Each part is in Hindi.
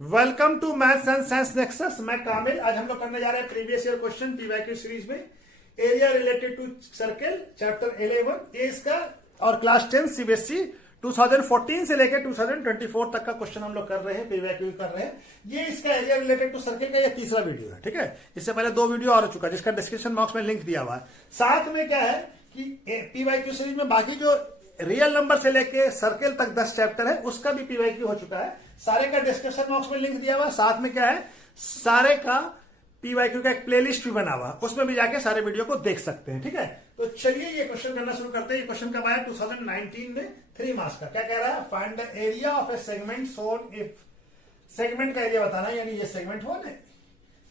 Welcome to maths and science nexus. मैं कामिल। आज हम लोग करने जा रहे हैं previous year question PYQ series में area related to circle chapter 11 A इसका और क्लास 10 सीबीएसई 2014 से लेकर 2024 तक का क्वेश्चन हम लोग कर रहे हैं, पीवाईक्यू कर रहे हैं। ये इसका एरिया रिलेटेड टू सर्कल का ये तीसरा वीडियो है, ठीक है। इससे पहले 2 वीडियो और हो चुका है जिसका डिस्क्रिप्शन बॉक्स में लिंक दिया हुआ है। साथ में क्या है कि पीवाईक्यू सीरीज में बाकी जो रियल नंबर से लेके सर्कल तक 10 चैप्टर है उसका भी पीवाईक्यू हो चुका है। सारे का डिस्क्रिप्शन बॉक्स में लिंक दिया हुआ। साथ में क्या है, सारे का पीवाईक्यू का एक प्लेलिस्ट भी बना हुआ, उसमें भी जाके सारे वीडियो को देख सकते हैं, ठीक है। तो चलिए ये क्वेश्चन करना शुरू करते हैं। ये क्वेश्चन कब आया? 2019 में 3 मार्क्स का। क्या कह रहा है? Find the area of a segment zone if. Segment का एरिया बताना है, यानी ये सेगमेंट हुआ ना,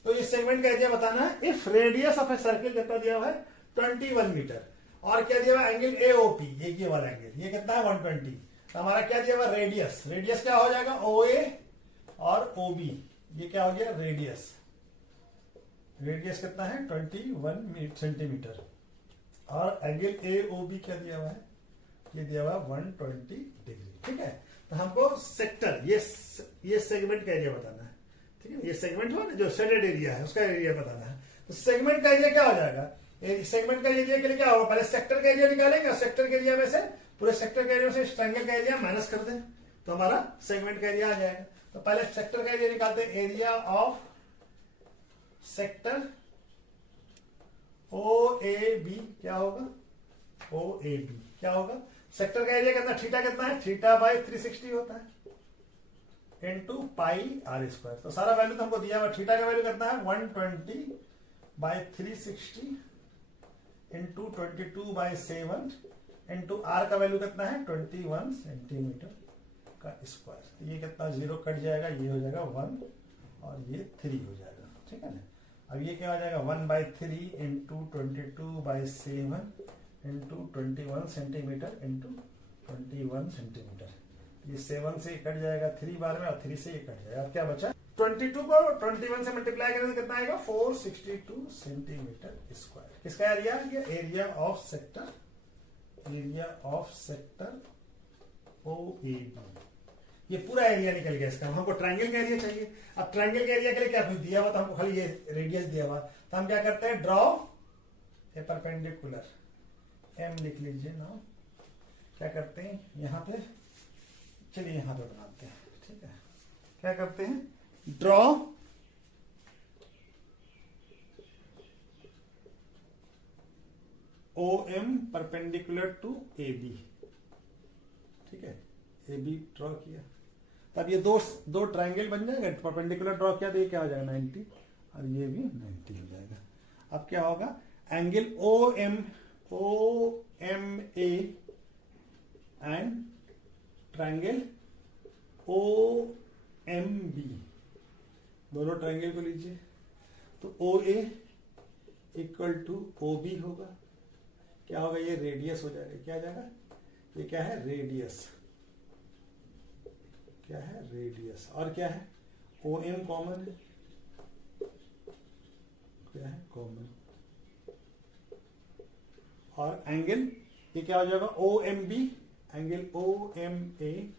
तो इस सेगमेंट का एरिया बताना है if radius of a circle कितना दिया हुआ है 21 मीटर और क्या दिया हुआ एंगल एओपी, ये वाला एंगल ये कितना है 120। तो हमारा क्या दिया हुआ रेडियस, रेडियस क्या हो जाएगा ओए और ओबी, ये क्या हो गया रेडियस। रेडियस कितना है 21 सेंटीमीटर और एंगल एओबी क्या दिया हुआ है, ये दिया हुआ 120 डिग्री, ठीक है। तो हमको सेक्टर ये सेगमेंट का एरिया बताना है, ठीक है। ये सेगमेंट हुआ ना जो शेडेड एरिया है उसका एरिया बताना है। तो सेगमेंट का एरिया क्या हो जाएगा? सेगमेंट का एरिया के लिए क्या होगा, पहले सेक्टर का एरिया निकालेंगे और सेक्टर के एरिया में से पूरे सेक्टर के एरिया से ट्रायंगल का एरिया माइनस कर दें तो हमारा सेगमेंट का एरिया आ जाएगा। तो पहले सेक्टर का एरिया निकालते हैं। Area of sector O A B क्या होगा, ओ ए बी क्या होगा, सेक्टर का एरिया कितना, थीटा कितना है, थीटा बाई 360 होता है इनटू पाई आर स्क्वायर। तो सारा वैल्यू तो हमको दिया हुआ, थीटा का वैल्यू कितना है 120 बाई 360 इंटू 22/7 इंटू आर का वैल्यू कितना है 21 सेंटीमीटर का स्क्वायर। तो ये कितना 0 कट जाएगा, ये हो जाएगा 1 और ये 3 हो जाएगा, ठीक है ना। अब ये क्या हो जाएगा 1/3 into 22/7 into 21 centimetre into 21 centimetre. ये 7 से कट जाएगा 3 बार में और 3 से ये कट जाएगा। अब क्या बचा 22 को 21 से मल्टीप्लाई करें तो कितना आएगा 462 सेंटीमीटर स्क्वायर। किसका area? Area of sector, area of sector O A B. ये पूरा एरिया निकल गया इसका। हमको ट्रायंगल का एरिया चाहिए। अब ट्रायंगल के एरिया के लिए क्या कुछ दिया हुआ, तो हमको खाली ये रेडियस दिया हुआ, तो हम क्या करते हैं ड्रॉ ए परपेंडिकुलर, एम लिख लीजिए ना। क्या करते हैं यहां पे, चलिए यहां पे बनाते हैं, ठीक है। क्या करते हैं draw O M perpendicular to A B, ठीक है। ए बी ड्रॉ किया, तब ये दो ट्रायंगल बन जाएगा। परपेंडिकुलर ड्रॉ किया तो ये क्या हो जाएगा 90 और ये भी 90 हो जाएगा। अब क्या होगा angle O M A and triangle O M B, दोनों ट्रायंगल को लीजिए। तो O A equal to O B होगा, क्या होगा ये रेडियस हो जाएगा। क्या जाएगा ये क्या है रेडियस, क्या है रेडियस और क्या है ओ एम कॉमन है, क्या है कॉमन। और एंगल ये क्या हो जाएगा O M B, angle O M A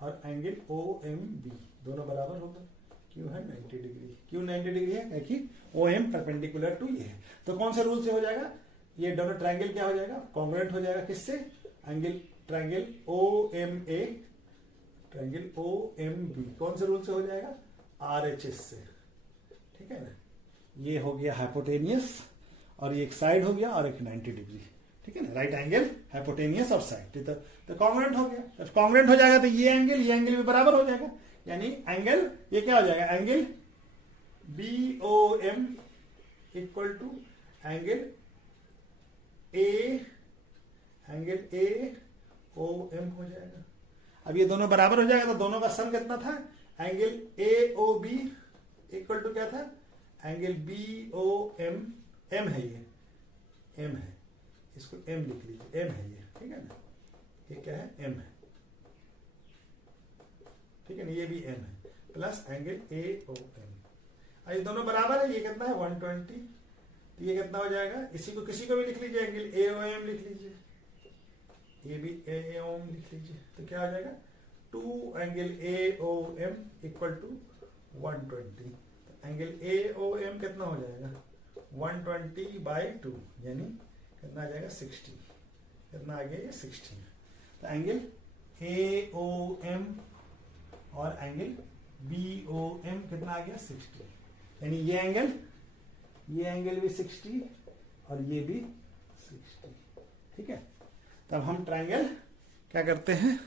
और एंगल ओ एम बी दोनों बराबर होगा। क्यों है 90 डिग्री, क्यों 90 डिग्री है कि ओ एम परपेंडिकुलर टू ये है। तो कौन से रूल से हो जाएगा, ये दोनों ट्रायंगल क्या हो जाएगा कॉन्ग्रुएंट हो जाएगा। किससे? Angle triangle O M A triangle O M B कौन से रूल से हो जाएगा RHS से, ठीक है ना। ये हो गया हाइपोटेनियस और ये एक साइड हो गया और एक 90 डिग्री, ठीक है ना। राइट एंगल हाइपोटेनियस और साइड तो कॉन्ग्रुएंट हो गया। जब कॉन्ग्रुएंट हो जाएगा तो ये एंगल भी बराबर हो जाएगा, यानी एंगल ये क्या हो जाएगा angle BOM equal to angle AOM हो जाएगा। अब ये दोनों बराबर हो जाएगा तो दोनों का सम कितना था एंगल AOB इक्वल टू क्या था एंगल BOM, M है ये M है, इसको M लिख लीजिए, M है ये, ठीक है ना। ये क्या है M है, ठीक है ना, ये भी M है प्लस एंगल AOM। ये दोनों बराबर है, ये कितना है 120, तो ये कितना हो जाएगा, इसी को किसी को भी लिख लीजिए एंगल AOM लिख लीजिए, ये भी AOM लिख लीजिए। तो क्या हो जाएगा two angle AOM equal to 120। Angle AOM कितना हो जाएगा 120/2 यानी कितना आ जाएगा 60। कितना आ गया ये 60। तो एंगल AOM और एंगल BOM कितना आ गया 60। यानी ये एंगल भी 60 और ये भी 60। ठीक है। तब हम ट्रायंगल क्या करते हैं,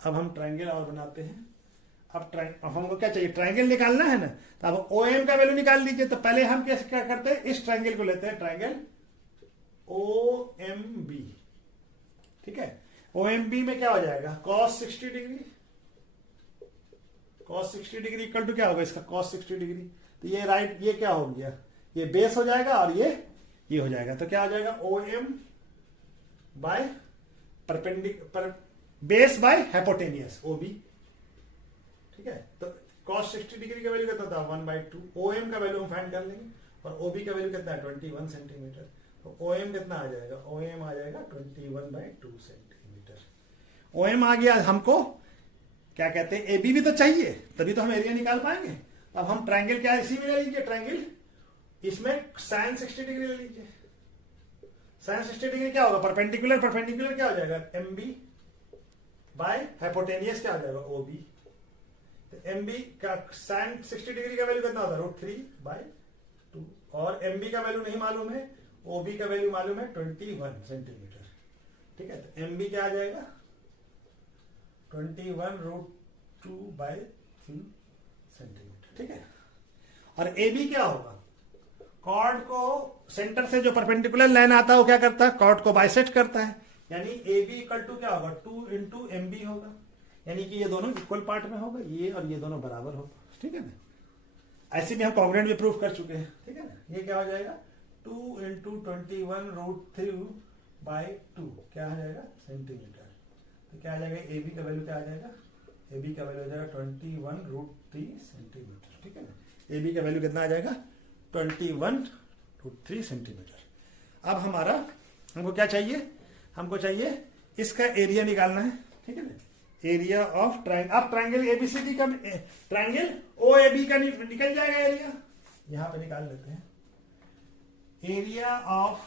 अब हम ट्रायंगल और बनाते हैं। अब हमको क्या चाहिए, ट्रायंगल निकालना है ना। तो अब OM का वैल्यू निकाल लीजिए। तो पहले हम कैसे क्या करते हैं, इस ट्रायंगल को लेते हैं, ट्रायंगल OMB। ठीक है। OMB में क्या हो जाएगा cos 60 degree. cos 60 degree equal to क्या होगा इसका cos 60 डिग्री। तो ये राइट, ये क्या हो गया, ये बेस हो जाएगा और ये हो जाएगा। तो क्या हो जाएगा OM by perpendicular base by hypotenuse OB। ठीक है। तो cos 60 डिग्री का वैल्यू कितना था 1/2। OM का वैल्यू हम फाइंड कर लेंगे और OB का वैल्यू कितना है 21 सेंटीमीटर। तो OM कितना आ जाएगा, OM आ जाएगा 21/2 सेंटीमीटर। OM आ गया। हमको क्या कहते हैं AB भी तो चाहिए, तभी तो हम एरिया निकाल पाएंगे। अब हम ट्रायंगल क्या इसी में ले लीजिए, ट्रायंगल इसमें sin 60 डिग्री ले लीजिए। sin 60 डिग्री क्या होगा, परपेंडिकुलर क्या हो जाएगा MB बाय हाइपोटेनियस क्या हो जाएगा OB। तो MB का sin 60 डिग्री का वैल्यू कितना होता है √3/2 और MB का वैल्यू नहीं मालूम है, OB का वैल्यू मालूम है 21 सेंटीमीटर। ठीक है। तो MB क्या आ जाएगा 21√2/3 सेंटीमीटर। ठीक है। और AB क्या होगा, कॉर्ड को सेंटर से जो परपेंडिकुलर लाइन आता है वो क्या करता है, कॉर्ड को बाइसेक्ट करता है। यानी AB इक्वल टू क्या होगा 2 × MB होगा। यानी कि ये दोनों इक्वल पार्ट में होगा, ये और ये दोनों बराबर होगा। ठीक है ना। ऐसे भी हम कॉन्ग्रुएंट भी प्रूफ कर चुके हैं। ठीक है ना। ये क्या हो जाएगा 2 × 21√3/2 क्या आ जाएगा सेंटीमीटर। तो क्या आ जाएगा AB का वैल्यू क्या आ जाएगा, AB का वैल्यू आ जाएगा 21√3 सेंटीमीटर। ठीक है ना। AB का वैल्यू कितना आ जाएगा 21√3 सेंटीमीटर। अब हमको क्या चाहिए, हमको चाहिए इसका एरिया निकालना है। ठीक है ना। Area of triangle. अब ट्रायंगल ABCD का, ट्रायंगल OAB का निकल जाएगा एरिया, यहां पे निकाल लेते हैं। Area of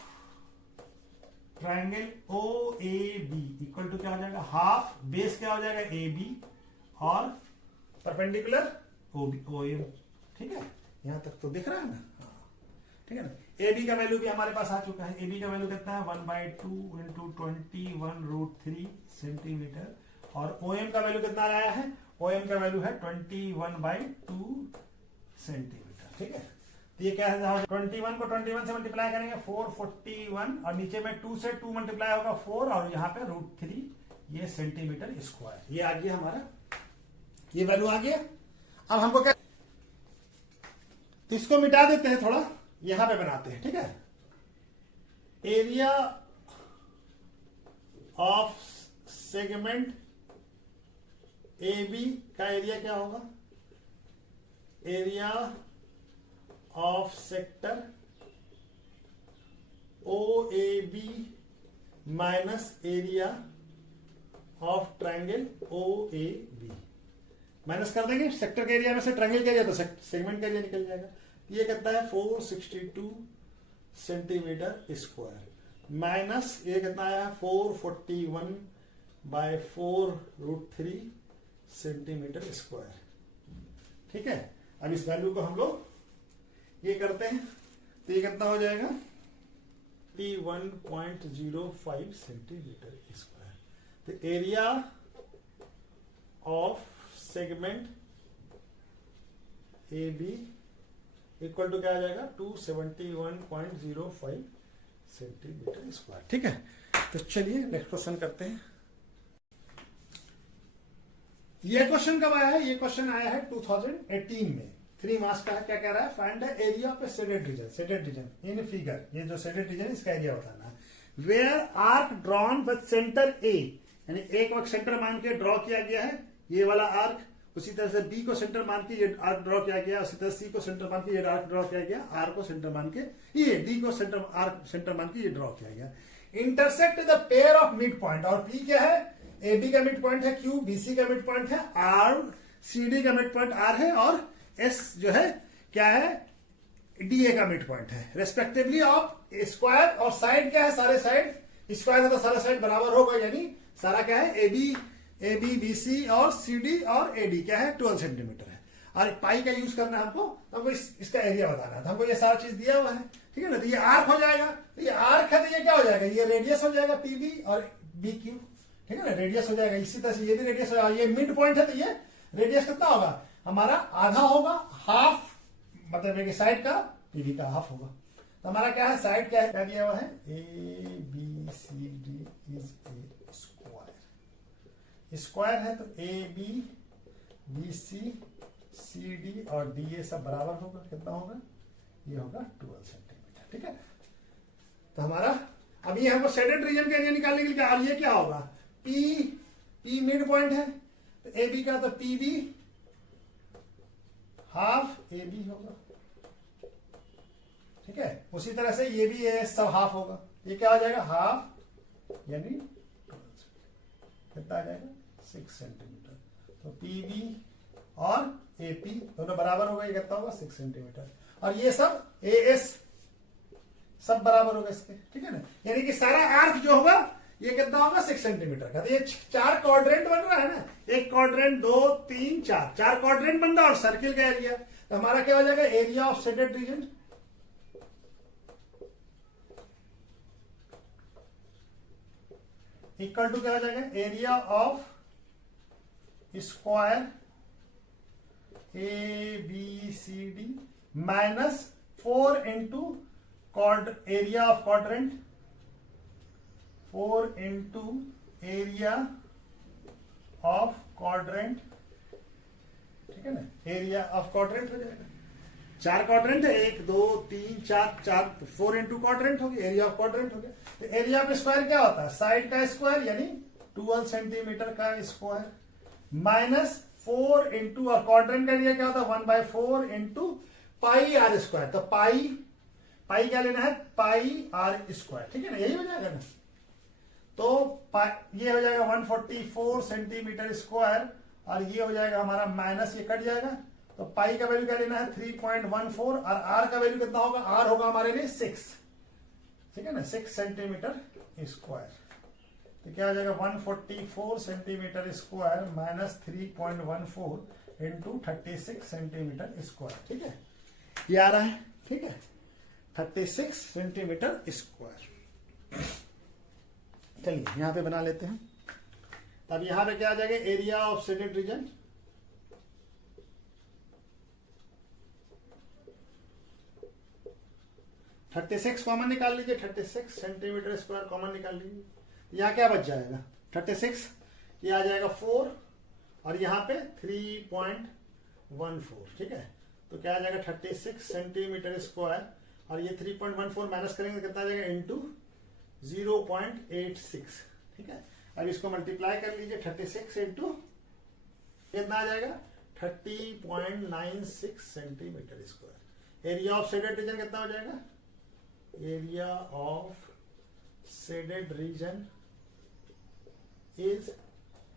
triangle OAB equal to क्या हो जाएगा हाफ बेस क्या हो जाएगा AB और परपेंडिकुलर OM। ठीक है। यहां तक तो दिख रहा है ना। ठीक है ना। AB का वैल्यू भी हमारे पास आ चुका है। AB का वैल्यू कितना है 1/2 × 21√3 सेंटीमीटर और OM का वैल्यू कितना आया है, OM का वैल्यू है 21/2 सेंटीमीटर। ठीक है। तो ये क्या है 21 को 21 से मल्टीप्लाई करेंगे 441 और नीचे में 2 से 2 मल्टीप्लाई होगा 4 और यहाँ पे √3 ये सेंटीमीटर स्क्वायर। ये आ गया हमारा, ये वैल्यू आ गया। अब हमको क्या, इसको मिटा देते हैं, थोड़ा यहां पे बनाते हैं। ठीक है। एरिया ऑफ सेगमेंट AB का एरिया क्या होगा, area of sector OAB minus area of triangle OAB। Minus कर देंगे सेक्टर के एरिया में से ट्रायंगल का एरिया, तो सेगमेंट का एरिया निकल जाएगा। ये कितना है 462 सेंटीमीटर स्क्वायर माइनस ये कितना आया 441/4√3 सेंटीमीटर स्क्वायर। ठीक है। अब इस वैल्यू को हम लोग ये करते हैं तो ये कितना हो जाएगा 1.05 सेंटीमीटर स्क्वायर। तो area of segment AB equal to क्या आ जाएगा 271.05 सेंटीमीटर स्क्वायर। ठीक है। तो चलिए नेक्स्ट क्वेश्चन करते हैं। ये क्वेश्चन कब आया है, ये क्वेश्चन आया है 2018 में, 3 मार्क्स का है। क्या कह रहा है, find the area of a shaded region in figure. ये जो शेडेड रीजन इसका एरिया बताना है। Where arc drawn with centre A, यानी एक वक्त सेंटर मान के ड्रॉ किया गया है ये वाला आर्क, उसी तरह से B को सेंटर मान के ये आर्क ड्रॉ किया गया, उसी तरह C को सेंटर मान के ये आर्क ड्रॉ किया गया, R को सेंटर मान के ये D को सेंटर मान के ये ड्रॉ किया गया। Intersect the pair of mid point, और P क्या है ए बी का मिड पॉइंट है क्यू, बी सी का मिड पॉइंट है आर, सी डी का मिड पॉइंट आर है, और एस जो है क्या है, डी ए का मिड पॉइंट है रेस्पेक्टिवली ऑफ स्क्वायर। और साइड क्या है, सारे साइड स्क्वायर है तो सारा साइड बराबर होगा, यानी सारा क्या है, ए बी बी सी और सी डी और ए डी क्या है 12 सेंटीमीटर है। और पाई का यूज करना है हमको इसका एरिया बताना है, हमको ये सारा चीज दिया हुआ है, ठीक है ना। तो ये आर्क हो जाएगा, तो ये आर्क है तो ये क्या हो जाएगा, ये रेडियस हो जाएगा पी बी और बी क्यू, ठीक है ना, रेडियस हो जाएगा। इसी तरह से ये भी रेडियस हो जाएगा, ये मिड पॉइंट है तो ये रेडियस कितना होगा हमारा, आधा होगा, हाफ मतलब कि साइड का पीबी का हाफ होगा। तो हमारा क्या है, साइड क्या है, क्या दिया हुआ है, A B C D is a square. Square है तो A B B C D और डी ए सब बराबर होगा, कितना होगा, ये होगा 12 सेंटीमीटर, ठीक है। तो हमारा अब ये हमको शेडेड रीजन का एरिया निकालने के लिए क्या, ये क्या होगा, पी मिड पॉइंट है तो ए बी का, तो P B half A B होगा, ठीक है। उसी तरह से ये भी है सब हाफ होगा, ये क्या हो जाएगा हाफ, यानी कितना आ जाएगा 6 सेंटीमीटर। तो पी बी और ए पी दोनों बराबर होगा, ये कितना होगा 6 सेंटीमीटर। और ये सब ए एस सब बराबर होगा इसके, ठीक है ना। यानी कि सारा आर्क जो होगा ये कितना होगा 6 सेंटीमीटर का। तो ये 4 क्वाड्रेंट बन रहा है ना, एक क्वाड्रेंट 2 3 4 क्वाड्रेंट बन रहा है और सर्किल का एरिया। तो हमारा क्या हो जाएगा, area of shaded region equal to क्या हो जाएगा, area of square A B C D minus 4 into area of quadrant, 4 into area of quadrant, ठीक है ना, एरिया ऑफ क्वाड्रेंट हो जाएगा। 4 क्वाड्रेंट है, 1 2 3 4 4 इंटू क्वाड्रेंट हो गया, एरिया ऑफ क्वाड्रेंट हो गया। तो एरिया ऑफ स्क्वायर क्या होता है, साइड का स्क्वायर यानी 12 सेंटीमीटर का स्क्वायर माइनस 4 इंटू, और क्वाड्रेंट का एरिया क्या होता है 1/4 इंटू पाई आर स्क्वायर। तो पाई क्या लेना है, पाई आर स्क्वायर, ठीक है ना, यही हो जाएगा ना। तो ये हो जाएगा 144 सेंटीमीटर स्क्वायर, और ये हो जाएगा हमारा माइनस, ये कट जाएगा। तो पाई का वैल्यू क्या लेना है 3.14, और आर का वैल्यू कितना होगा, आर होगा हमारे लिए 6, ठीक है ना, 6 सेंटीमीटर स्क्वायर। तो क्या हो जाएगा 144 centimetre square minus 3.14 into 36 centimetre square, ठीक है, ये आ रहा है, ठीक है, 36 सेंटीमीटर स्क्वायर। चलिए यहां पे बना लेते हैं। अब यहां पे क्या आ जाएगा, area of shaded reason, thirty 36 common निकाल लीजिए, 36 सेंटीमीटर स्क्वायर कॉमन निकाल लीजिए। यहाँ क्या बच जाएगा 36, ये आ जाएगा 4 और यहाँ पे 3.14, ठीक है। तो क्या आ जाएगा 36 सेंटीमीटर स्क्वायर, और ये 3.14 माइनस करेंगे तो कितना आ जाएगा इंटू 0.86, ठीक है। अब इसको मल्टीप्लाई कर लीजिए, 36 इंटू कितना आ जाएगा 30.96 centimetre square. Area of shaded reason कितना हो जाएगा, area of shaded reason is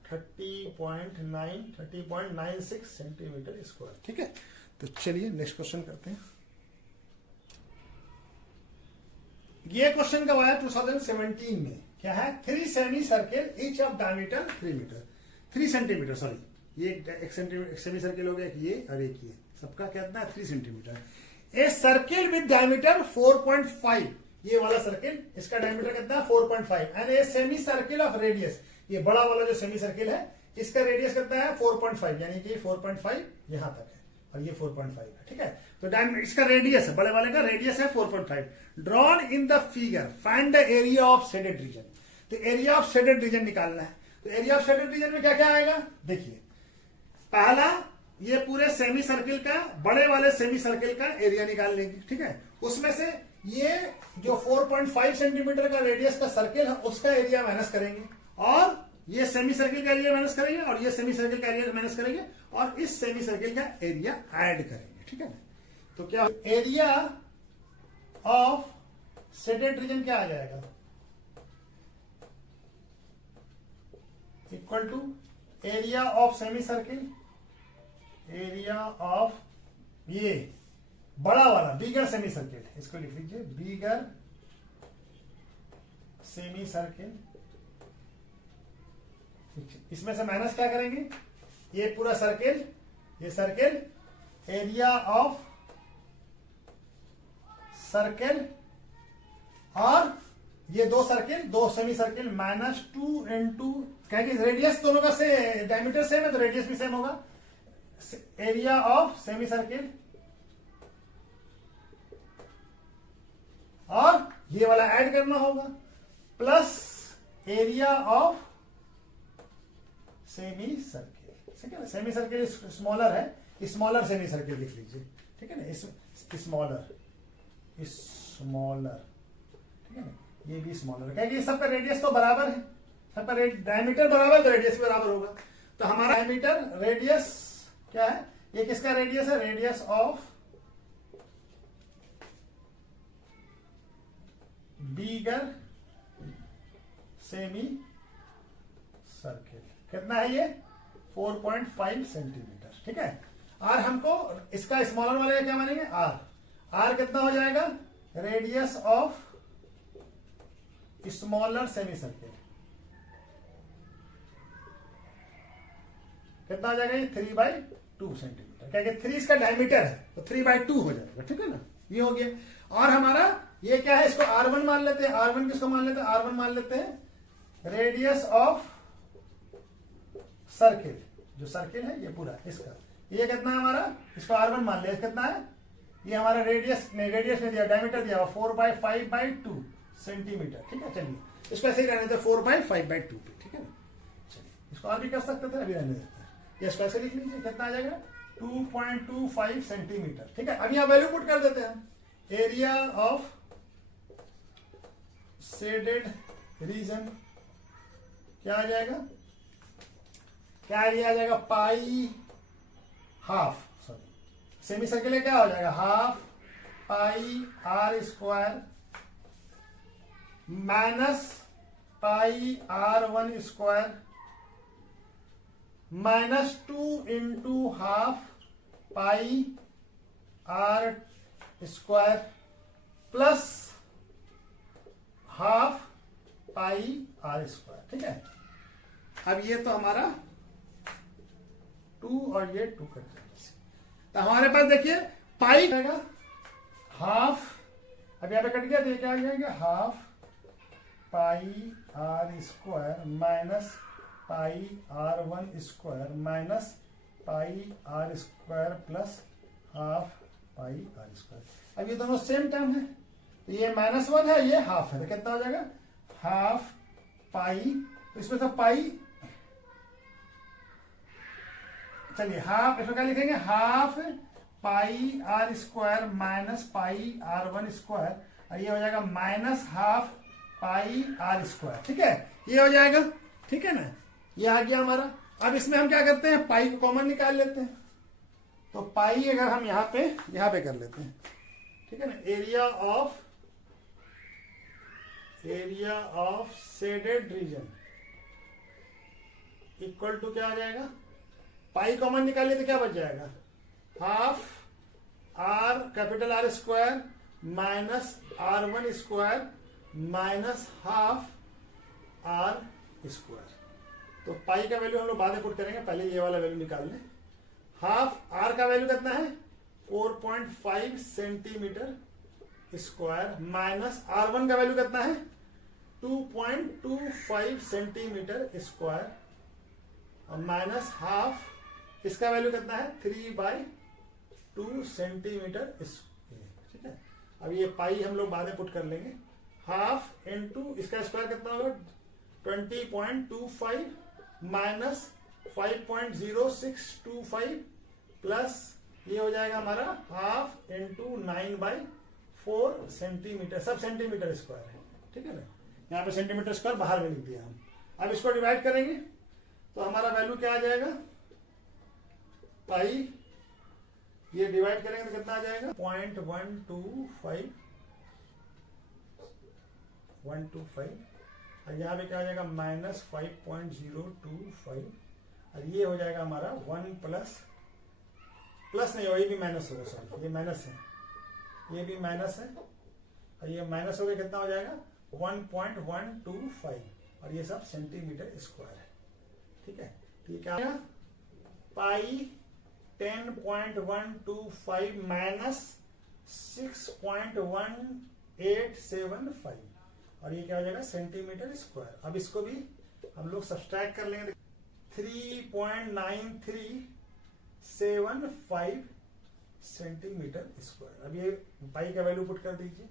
30.96 centimetre square, ठीक है। तो चलिए नेक्स्ट क्वेश्चन करते हैं। ये क्वेश्चन कब आया 2017 में, क्या है 3 semi circle each of diameter 3 meter 3 centimeter, sorry ये एक सेमी सर्किल हो गया, एक ये और एक ये, सबका कितना है 3 centimetre. A circle with diameter 4.5, ये वाला सर्किल इसका डायमीटर कितना है 4.5, and a semi circle of radius, ये बड़ा वाला जो सेमी सर्किल है इसका रेडियस कितना है 4.5, यानी कि 4.5 यहां तक है और ये 4.5 है, ठीक है। तो इसका रेडियस है, बड़े वाले का रेडियस है 4.5। Drawn in the figure find the area of shaded region. तो एरिया ऑफ शेडेड रीजन निकालना है। तो एरिया ऑफ शेडेड रीजन में क्या क्या आएगा, देखिए पहला ये पूरे सेमी सर्किल का, बड़े वाले सेमी सर्किल का एरिया निकाल लेंगे, ठीक है। उसमें से ये जो 4.5 सेंटीमीटर का रेडियस का सर्किल है उसका एरिया माइनस करेंगे, और ये सेमी सर्किल का एरिया माइनस करेंगे, और ये सेमी सर्किल का एरिया माइनस करेंगे, और इस सेमी सर्किल का एरिया ऐड करेंगे, ठीक है। तो क्या एरिया ऑफ शेडेड रीजन क्या आ जाएगा, equal to area of semi circle, area of ये बड़ा वाला बिगर सेमी सर्किल, इसको लिख लीजिए बिगर सेमी सर्किल। इसमें से माइनस क्या करेंगे, ये पूरा सर्किल, ये सर्किल, एरिया ऑफ सर्किल और ये दो सर्किल, दो सेमी सर्किल -2 इंटू, कहेंगे रेडियस दोनों का से डायमीटर सेम है तो रेडियस भी सेम होगा, एरिया ऑफ सेमी सर्किल और ये वाला ऐड करना होगा plus area of semi circle, ठीक है ना। सेमी सर्किल स्मॉलर है, स्मॉलर सेमी सर्किल लिख लीजिए, ठीक है ना। स्मॉलर, स्मॉलर, ठीक है ना, ये भी स्मॉलर है, क्योंकि सबका रेडियस तो बराबर है, सबका डायमीटर बराबर तो रेडियस भी बराबर होगा। तो हमारा डायमीटर रेडियस क्या है, ये किसका रेडियस है, radius of bigger semi circle, कितना है ये 4.5 सेंटीमीटर, ठीक है। और हमको इसका स्मॉलर वाले का क्या मानेंगे, आर, आर कितना हो जाएगा, radius of smaller semi circle कितना हो जाएगा, ये 3/2 सेंटीमीटर, क्या 3 इसका डायमीटर है तो 3/2 हो जाएगा, ठीक है ना। ये हो गया। और हमारा ये क्या है, इसको R1 मान लेते हैं, R1 किसको मान लेते हैं, R1 मान लेते हैं रेडियस ऑफ सर्किल, जो सर्किल है ये पूरा इसका, ये कितना है हमारा, इसको R1 मान लिया, कितना है, ये हमारा रेडियस नहीं दिया, डायमीटर दिया हुआ 4/5/2 सेंटीमीटर, ठीक है। चलिए इसको ऐसे ही रहने देते 4/5/2 पे, ठीक है ना। चलिए इसको और भी कर सकते थे, अभी रहने देते हैं, ये इसको ऐसे लिख लीजिए, कितना आ जाएगा 2.25 सेंटीमीटर, ठीक है। अभी यहाँ वैल्यू पुट कर देते हैं, एरिया ऑफ शेडेड रीजन क्या आ जाएगा, क्या एरिया आ जाएगा, pi half, sorry semi circle क्या हो जाएगा, half pi R square minus pi R1 square -2 into half pi R square plus half pi R square, ठीक है। अब ये तो हमारा 2 और ये 2 कट जाएगा, तो हमारे पास देखिए पाई आएगा हाफ, अब यहां पे कट गया तो ये क्या आ जाएगा, half pi R square minus pi R1 square minus पाई R square plus half pi R square. अब ये दोनों सेम टर्म है, तो ये -1 है, ये हाफ है, तो कितना हो जाएगा, हाफ पाई, तो इसमें तो पाई, चलिए हाफ, इसमें क्या लिखेंगे, half pi R square minus pi R1 square, और ये हो जाएगा minus half pi R square, ठीक है, ये हो जाएगा, ठीक है ना। ये आ गया हमारा। अब इसमें हम क्या करते हैं, पाई को कॉमन निकाल लेते हैं, तो पाई अगर हम यहां पे कर लेते हैं, ठीक है ना, area of shaded region equal to क्या आ जाएगा, पाई कॉमन निकालिए तो क्या बच जाएगा, half are capital R square minus R1 square minus half R square. तो पाई का वैल्यू हम लोग बाद में पुट करेंगे, पहले ये वाला वैल्यू निकाल लें। हाफ R का वैल्यू कितना है, 4.5 सेंटीमीटर स्क्वायर माइनस R1 का वैल्यू कितना है, 2.25 सेंटीमीटर स्क्वायर और माइनस हाफ इसका वैल्यू कितना है, 3/2 सेंटीमीटर स्क्वायर, ठीक है। अब ये पाई हम लोग बाद में पुट कर लेंगे, हाफ इंटू इसका स्क्वायर कितना होगा, 20.25 माइनस 5.0625 प्लस ये हो जाएगा हमारा हाफ इंटू 9/4 सेंटीमीटर, सब सेंटीमीटर स्क्वायर है, ठीक है ना। यहाँ पे सेंटीमीटर स्क्वायर बाहर में लिख दिया हम। अब इसको डिवाइड करेंगे तो हमारा वैल्यू क्या आ जाएगा, पाई, ये डिवाइड करेंगे तो कितना आ जाएगा, 0.125 और यहाँ पे क्या हो जाएगा -5.025, और ये हो जाएगा हमारा 1 प्लस नहीं हो, ये भी माइनस होगा, सॉरी ये माइनस है, ये भी माइनस है, और ये माइनस हो गया, कितना हो जाएगा 1.125, और ये सब सेंटीमीटर स्क्वायर है। ठीक है, तो ये क्या हो गया पाई 10.125 माइनस 6.1875, और ये क्या हो जाएगा सेंटीमीटर स्क्वायर। अब इसको भी हम लोग सब्सट्रैक्ट कर लेंगे, 3.9375 सेंटीमीटर स्क्वायर। अब ये पाई का वैल्यू पुट कर दीजिए,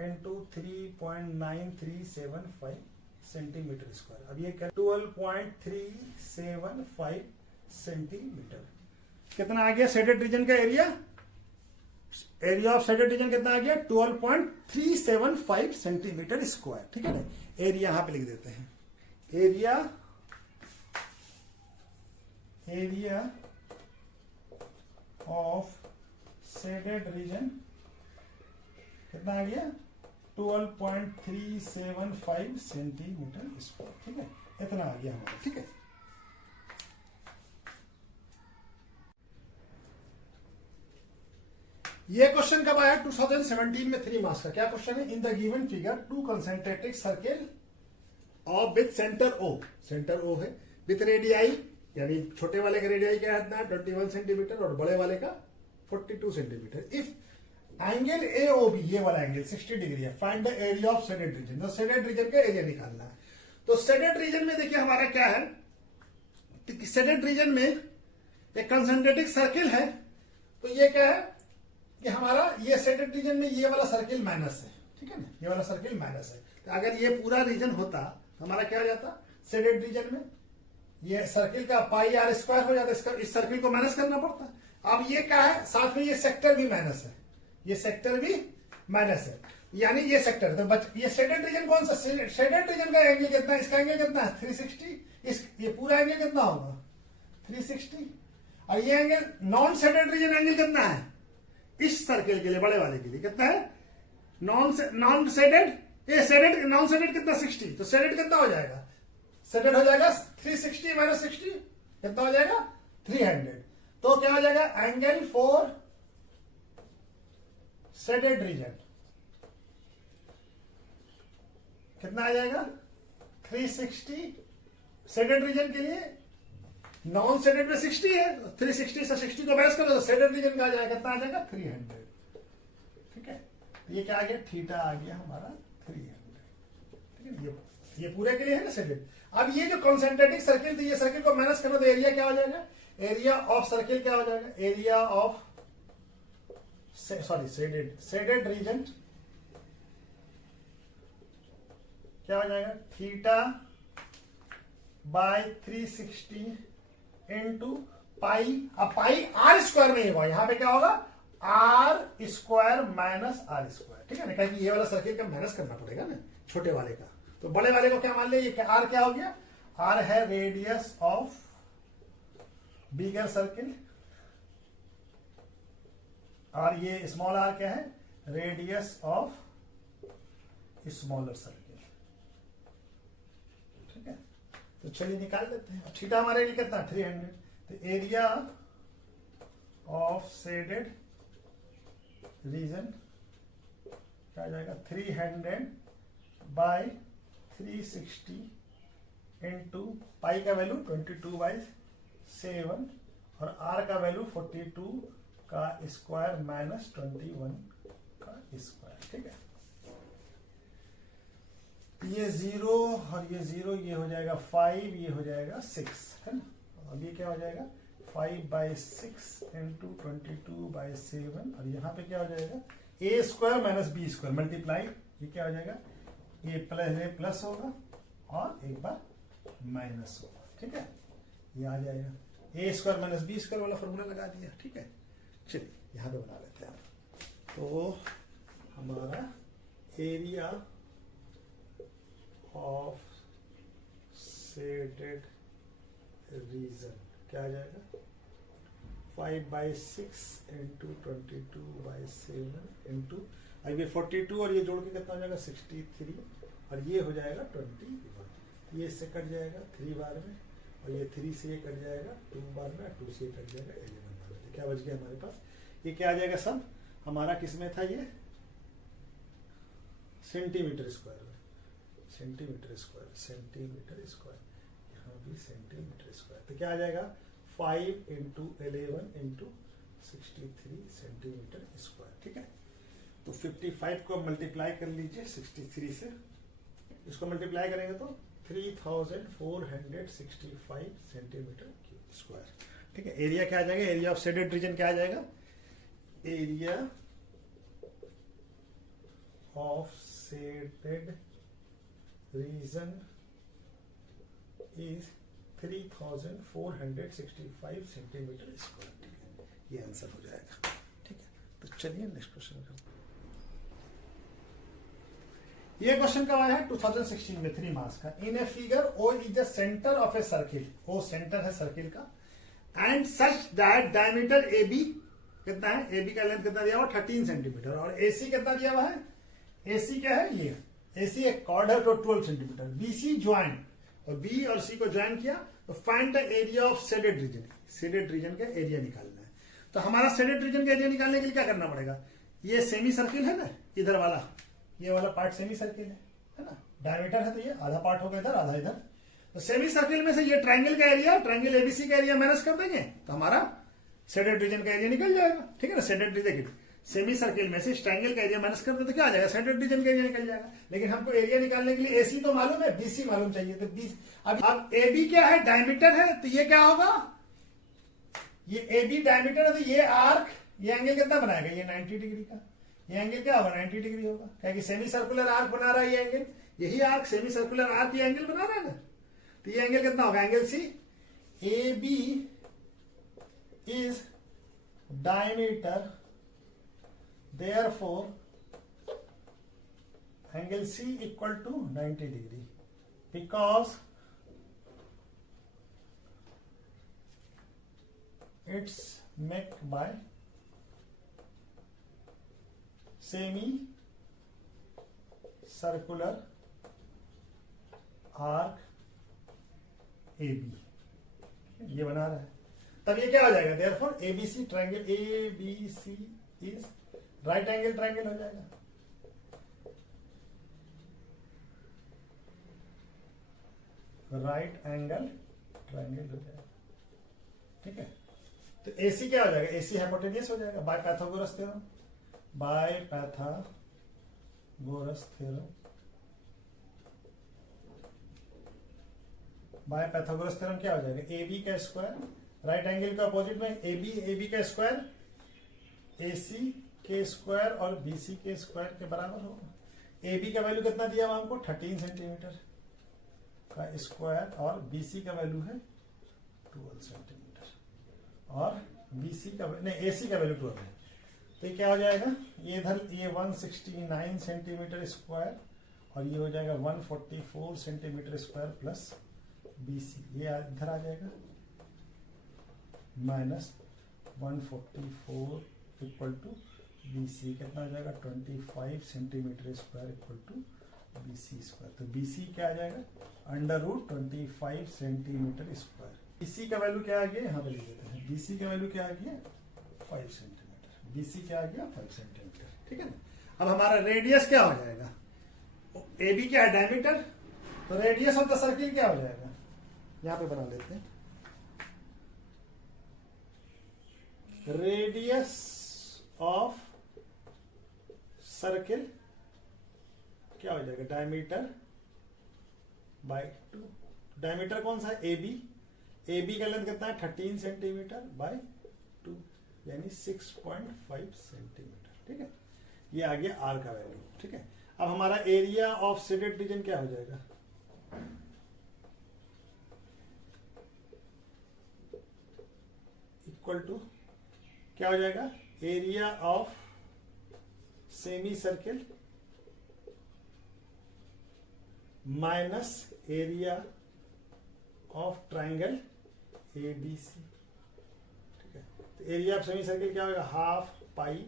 इनटू 3.9375 सेंटीमीटर स्क्वायर। अब ये 12.375 सेंटीमीटर। कितना आ गया शेडेड रीजन का area? Area of shaded reason कितना आ गया 12.375 सेंटीमीटर स्क्वायर। ठीक है ना, एरिया यहां पे लिख देते हैं, एरिया ऑफ शेडेड रीजन कितना आ गया 12.375 सेंटीमीटर स्क्वायर। ठीक है, इतना आ गया हमारा। ठीक है, ये क्वेश्चन कब आया 2017 में 3 मार्क्स का। क्या क्वेश्चन है? In the given figure 2 concentric circle of with centre O, centre O है, विथ रेडियाई, यानी छोटे वाले का रेडियाई क्या है 21 सेंटीमीटर और बड़े वाले का 42 centimeter. If angle A O B, ये वाला एंगल 60 डिग्री है, find the area of shaded region. तो शेडेड रीजन का एरिया निकालना है। तो शेडेड रीजन में देखिए हमारा क्या है, शेडेड रीजन में एक कंसेंट्रेटिक सर्किल है, तो ये क्या है कि हमारा ये शेडेड रीजन में ये वाला सर्किल माइनस है। ठीक है ना, ये वाला सर्किल माइनस है। तो अगर ये पूरा रीजन होता तो हमारा क्या हो जाता शेडेड रीजन में, ये सर्किल का पाई आर स्क्वायर हो जाता, इस सर्किल को माइनस करना पड़ता। अब ये क्या है, साथ में ये सेक्टर भी माइनस है, ये सेक्टर भी माइनस है, यानी ये सेक्टर। तो ये शेडेड रीजन कौन सा, शेडेड रीजन का एंगल कितना है, इसका एंगल कितना है 360, ये पूरा एंगल कितना होगा 360, और ये angle non shaded region angle कितना है इस सर्किल के लिए, बड़े वाले के लिए कितना है नॉन शेडेड, ये शेडेड नॉन शेडेड कितना 60, तो शेडेड कितना हो जाएगा, शेडेड हो जाएगा 360 माइनस 60 कितना हो जाएगा 300। तो क्या हो जाएगा एंगल फॉर शेडेड रीजन कितना आ जाएगा 360 शेडेड रीजन के लिए, नॉन शेडेड में 60 है, 360 से 60 को माइनस करो तो शेडेड रीजन का आ जाएगा कितना आ जाएगा 300। ठीक है, ये क्या आ गया थीटा आ गया हमारा 300। ठीक है, ये पूरे के लिए है ना शेडेड। अब ये जो कॉन्सेंट्रेटिक सर्किल थी, ये सर्किल को माइनस करो तो एरिया क्या हो जाएगा, एरिया ऑफ सर्किल क्या हो जाएगा, area of sorry shaded region क्या हो जाएगा थीटा बाय 360 इंटू पाई। अब पाई आर स्क्वायर नहीं होगा, यहां पे क्या होगा R square minus R square. ठीक है ना, क्योंकि ये वाला सर्किल का माइनस करना पड़ेगा ना छोटे वाले का, तो बड़े वाले को क्या मान लिया, ये आर क्या हो गया, आर है रेडियस ऑफ बिगर सर्किल, और ये स्मॉल आर क्या है रेडियस ऑफ स्मॉलर सर्किल। ठीक है, तो चलिए निकाल लेते हैं। थीटा हमारे लिए कितना 300, तो एरिया ऑफ शेडेड रीजन क्या आ जाएगा 300 बाय 360 इंटू पाई का वैल्यू 22/7 और आर का वैल्यू 42 का स्क्वायर माइनस 21 का स्क्वायर। ठीक है, ये 0 और ये 0, ये हो जाएगा 5, ये हो जाएगा 6 है ना। अब ये क्या हो जाएगा 5/6 इंटू 22/7, और यहाँ पे क्या हो जाएगा a square minus B square multiply, ये क्या हो जाएगा ये प्लस होगा और एक बार माइनस होगा। ठीक है, ये आ जाएगा a square minus B square वाला फॉर्मूला लगा दिया। ठीक है, चलिए यहां पे बना लेते हैं। तो हमारा एरिया ऑफ शेडेड रीजन क्या आ जाएगा 5/6 इंटू 22/7 इंटू अब ये 42 और ये जोड़ के कितना हो जाएगा 63, और ये हो जाएगा 21, ये इससे कट जाएगा 3 बार में, और ये 3 से ये कट जाएगा 2 बार में, 2 से ये कट जाएगा 11 बार में। क्या बच गया हमारे पास? ये क्या आ जाएगा सब हमारा, किसमें था ये? सेंटीमीटर स्क्वायर में, सेंटीमीटर स्क्वायर, सेंटीमीटर स्क्वायर, यहाँ भी सेंटीमीटर स्क्वायर। तो क्या आ जाएगा? 5 × 11 × 63 सेंटीमीटर स्क्वायर। ठीक है, तो 55 को मल्टीप्लाई कर लीजिए 63 से, इसको मल्टीप्लाई करेंगे तो 3465 सेंटीमीटर स्क्वायर। ठीक है, एरिया क्या आ जाएगा? एरिया ऑफ शेडेड रीजन क्या आ जाएगा? Area of shaded reason is 3465 centimetre square. ठीक है, ये आंसर हो जाएगा। ठीक है, तो चलिए नेक्स्ट क्वेश्चन करते हैं। ये क्वेश्चन कब आया है? 2016 में, 3 मार्क्स का। In a figure O is the centre of a circle, O centre है सर्किल का, and such that diameter A B कितना है? ए बी का लेंथ कितना दिया हुआ? 13 सेंटीमीटर। और ए सी कितना दिया हुआ है? ए सी क्या है? ये ए सी एक कॉर्ड है तो 12 सेंटीमीटर। बी सी ज्वाइन, और बी और सी को ज्वाइन किया, तो find the area of shaded reason. Shaded region का एरिया निकालना है। तो हमारा शेडेड रीजन का एरिया निकालने के लिए क्या करना पड़ेगा? ये सेमी सर्किल है ना, इधर वाला, ये वाला पार्ट सेमी सर्किल है ना, डायमीटर है, तो ये आधा पार्ट होगा इधर, आधा इधर। तो सेमी सर्किल में से ये ट्रायंगल का एरिया, ट्रायंगल एबीसी का एरिया माइनस कर देंगे तो हमारा शेडेड रीजन का एरिया निकल जाएगा। ठीक है ना, शेडेड रीजन, सेमी सर्किल में से ट्रायंगल का एरिया माइनस कर दे तो क्या आ जाएगा? शेडेड रीजन का एरिया निकल जाएगा। लेकिन हमको एरिया निकालने के लिए एसी तो मालूम है, बीसी मालूम चाहिए। तो बी, अब एबी क्या है? डायमीटर है, तो ये क्या होगा? ये एबी डायमीटर है, तो ये आर्क, ये एंगल कितना बनाएगा? ये 90 डिग्री का। ये एंगल क्या होगा? 90 डिग्री होगा, क्या सेमी सर्कुलर आर्क बना रहा है ये एंगल, यही आर्क सेमी सर्कुलर आर्क ये एंगल बना रहा है ना। तो ये एंगल कितना होगा? Angle C. A B is diameter, therefore angle C equal to 90 degree because it's made by semi circular arc AB, ये बना रहा है। तब ये क्या हो जाएगा? therefore ABC triangle ABC is right angle triangle हो जाएगा। राइट एंगल ट्रायंगल हो जाएगा। ठीक है, तो एसी क्या हो जाएगा? एसी हाइपोटेनियस हो जाएगा by Pythagoras theorem, by Pythagoras theorem, by Pythagoras theorem क्या हो जाएगा? ए बी का स्क्वायर, राइट एंगल का अपोजिट में ए बी का स्क्वायर ए सी के स्क्वायर और बीसी के स्क्वायर के बराबर होगा। ए बी का वैल्यू कितना दिया हुआ हमको? 13 सेंटीमीटर का स्क्वायर, और बीसी का वैल्यू है 12 सेंटीमीटर, और बीसी का नहीं, एसी का वैल्यू 12 है। तो ये क्या हो जाएगा? ये इधर ये 169 सेंटीमीटर स्क्वायर, और ये हो जाएगा 144 सेंटीमीटर स्क्वायर प्लस बीसी, ये इधर आ जाएगा माइनस 144 इक्वल टू बीसी कितना हो जाएगा? 25 centimeter square equal to BC square. तो बीसी क्या आ जाएगा? √25 सेंटीमीटर स्क्वायर। बीसी का वैल्यू क्या आ गया? यहाँ पे लिख देते हैं। बीसी का वैल्यू क्या आ गया? 5 सेंटीमीटर। बीसी क्या आ गया? 5 सेंटीमीटर। ठीक है ना। अब हमारा रेडियस क्या हो जाएगा? ए बी क्या है? डायमीटर। तो रेडियस ऑफ द सर्किल क्या हो जाएगा? यहाँ पे बना लेते हैं। रेडियस ऑफ सर्किल क्या हो जाएगा? Diameter bye 2। डायमीटर कौन सा है? ए बी का लेंथ कितना है? 13 सेंटीमीटर बाय 2, यानी 6.5 सेंटीमीटर। ठीक है, ये आ गया आर का वैल्यू। ठीक है, अब हमारा एरिया ऑफ शेडेड रीजन क्या हो जाएगा? इक्वल टू क्या हो जाएगा? Area of semi circle minus area of triangle ABC. ठीक है, तो एरिया ऑफ सेमी सर्किल क्या होगा? ½ पाई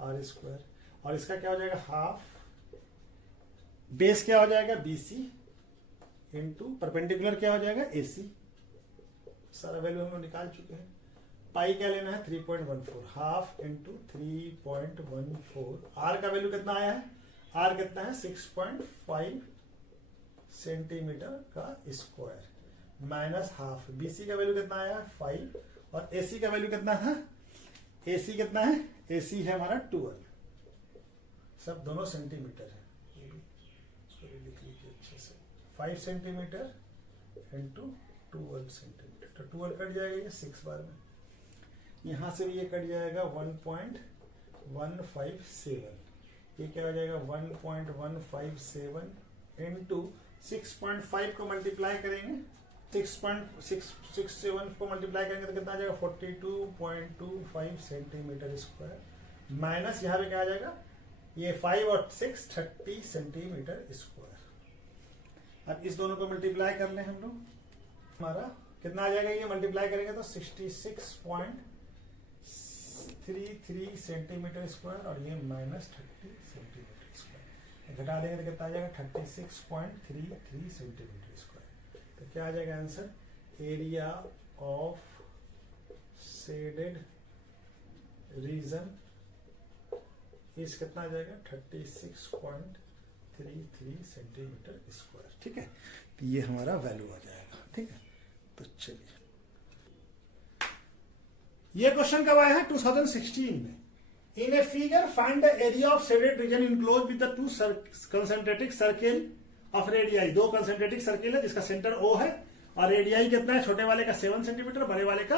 आर स्क्वायर, और इसका क्या हो जाएगा? ½ बेस क्या हो जाएगा BC इंटू परपेंडिकुलर क्या हो जाएगा AC। सारा वैल्यू हम लोग निकाल चुके हैं। पाई क्या लेना है 3.14, हाफ इंटू 3.14। आर का वैल्यू कितना आया है, आर कितना है 6.5 सेंटीमीटर का स्क्वायर माइनस हाफ। BC का वैल्यू कितना आया 5 और AC का वैल्यू कितना था, AC कितना है, AC है हमारा 12, सब दोनों सेंटीमीटर है, ये लिख लीजिए अच्छे से। 5 सेंटीमीटर इंटू 12 सेंटीमीटर, तो 12 कट जाएगा ये 6 बार में, यहां से भी ये कट जाएगा 1.157, ये क्या हो जाएगा 1.157 इंटू 6.5 को मल्टीप्लाई करेंगे, 6.667 को मल्टीप्लाई करेंगे तो कितना आ जाएगा 42.25 सेंटीमीटर स्क्वायर, माइनस यहाँ पे क्या आ जाएगा ये 5 और 6 30 सेंटीमीटर स्क्वायर। अब इस दोनों को मल्टीप्लाई कर लें हम लोग, हमारा कितना आ जाएगा, ये मल्टीप्लाई करेंगे तो 66.33 सेंटीमीटर स्क्वायर और ये माइनस 30 सेंटीमीटर स्क्वायर, घटा देंगे तो कितना आ जाएगा 36.33 सेंटीमीटर स्क्वायर। तो क्या आ जाएगा answer, area of shaded reason इस कितना आ जाएगा 36.33 सेंटीमीटर स्क्वायर। ठीक है, तो ये हमारा वैल्यू आ जाएगा। ठीक है, तो चलिए ये क्वेश्चन कब आया है 2016 में। In a figure find the area of shaded region enclose with the two concentric circle of radii. दो कंसेंट्रेटिक सर्किल है जिसका सेंटर O है और रेडियाई कितना है, छोटे वाले का 7 सेंटीमीटर, बड़े वाले का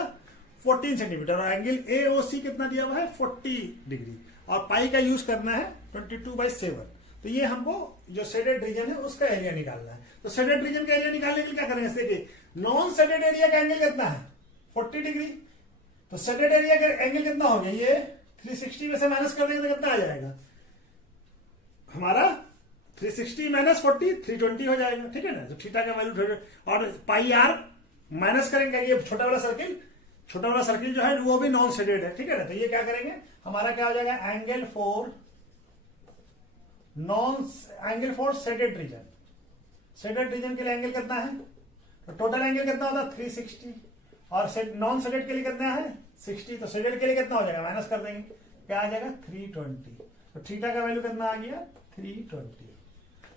14 सेंटीमीटर, और एंगल AOC कितना दिया हुआ है 40 डिग्री, और पाई का यूज करना है 22/7। तो ये हमको जो शेडेड रीजन है उसका एरिया निकालना है। तो शेडेड रीजन का एरिया निकालने के लिए क्या करेंगे, देखिए नॉन शेडेड एरिया का एंगल कितना है 40 डिग्री, तो शेडेड एरिया का एंगल कितना हो गया, ये 360 में से माइनस कर देंगे तो कितना आ जाएगा हमारा 360 माइनस 40 320 हो जाएगा। ठीक है ना, तो थीटा का वैल्यू और पाई आर माइनस करेंगे, ये छोटा वाला सर्किल जो है वो भी नॉन शेडेड है। ठीक है ना, तो ये क्या करेंगे, हमारा क्या हो जाएगा angle for shaded region. Shaded region के लिए एंगल कितना है, तो टोटल एंगल कितना होता है 360 और नॉन शेडेड के लिए कितना है 60, तो शेडेड के लिए कितना हो जाएगा माइनस कर देंगे, क्या आ जाएगा 320। तो थीटा का वैल्यू कितना आ गया 320।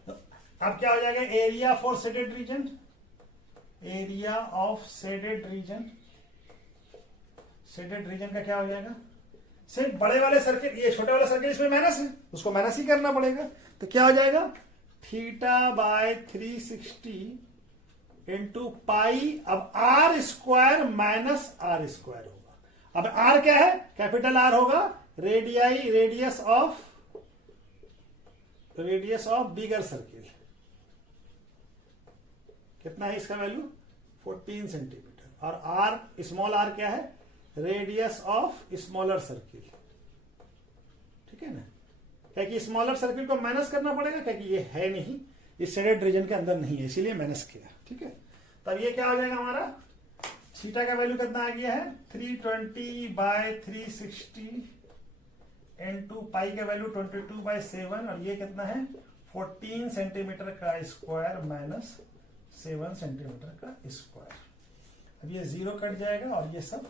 तो अब क्या हो जाएगा area for shaded region, area of shaded reason, shaded region का क्या हो जाएगा, सिर्फ बड़े वाले सर्किल, ये छोटे वाला सर्किल इसमें माइनस है, उसको माइनस ही करना पड़ेगा। तो क्या हो जाएगा थीटा बाय 360 इंटू पाई, अब R square minus R square होगा। अब आर क्या है, कैपिटल आर होगा radii, radius of bigger circle, कितना है इसका वैल्यू 14 सेंटीमीटर, और आर स्मॉल आर क्या है रेडियस ऑफ स्मॉलर सर्किल। ठीक है ना, क्या कि स्मॉलर सर्किल को माइनस करना पड़ेगा, क्या कि ये है नहीं, इस शेडेड रीजन के अंदर नहीं है, इसीलिए माइनस किया। ठीक है, तब ये क्या हो जाएगा हमारा, थीटा का वैल्यू कितना आ गया है 320/360 इंटू पाई का वैल्यू 22/7, और ये कितना है 14 सेंटीमीटर का स्क्वायर माइनस 7 सेंटीमीटर का स्क्वायर। अब ये 0 कट जाएगा और ये सब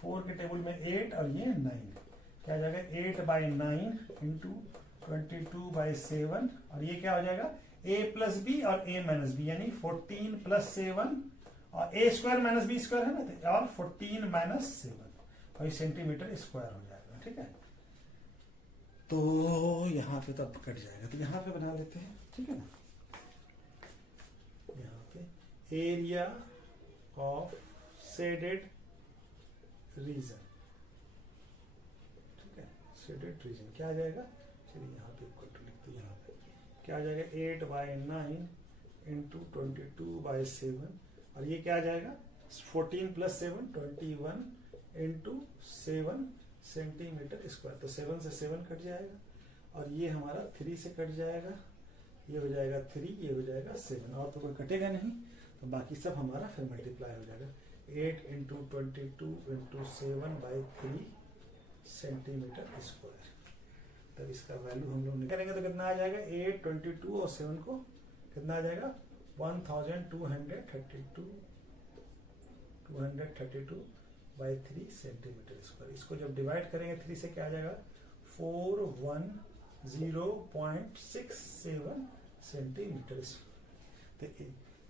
4 के टेबल में 8 और ये 9, क्या हो जाएगा 8/9 इंटू 22/7, और ये क्या हो जाएगा a प्लस बी और a माइनस बी, यानी 14 प्लस 7 और a square minus B square है ना, और 14 माइनस 7 और सेंटीमीटर स्क्वायर हो जाएगा। ठीक है, तो यहां पे तब कट जाएगा, तो यहां पे बना लेते हैं। ठीक है ना, यहां पे एरिया ऑफ शेडेड रीजन, ठीक है, शेडेड रीजन क्या आ जाएगा, चलिए यहाँ पे इक्वल टू लिखते हैं, यहाँ पे क्या आ जाएगा 8/9 इंटू 22/7, और ये क्या आ जाएगा 14 प्लस 7 21 इंटू 7 सेंटीमीटर स्क्वायर। तो 7 से 7 कट जाएगा और ये हमारा 3 से कट जाएगा, ये हो जाएगा 3, ये हो जाएगा 7, और तो कोई कटेगा नहीं, तो बाकी सब हमारा फिर मल्टीप्लाई हो जाएगा 8 इंटू 22 इंटू 7/3 सेंटीमीटर स्क्वायर। तब इसका वैल्यू हम लोग करेंगे तो कितना आ जाएगा 8, 22 और 7 को कितना आ जाएगा 1232 बाई 3 सेंटीमीटर स्क्वायर। इसको जब डिवाइड करेंगे 3 से क्या आ जाएगा 410.67 सेंटीमीटर स्क्वायर। तो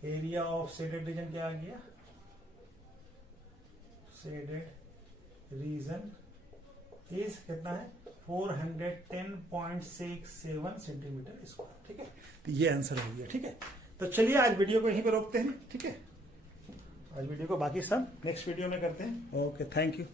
एरिया ऑफ शेडेड रीजन क्या आ गया, शेडेड रीजन इज कितना है 410.67 सेंटीमीटर स्क्वायर। ठीक है, तो ये आंसर हो गया। ठीक है, तो चलिए आज वीडियो को यहीं पे रोकते हैं। ठीक है, आज वीडियो को बाकी सब नेक्स्ट वीडियो में करते हैं। Okay, thank you.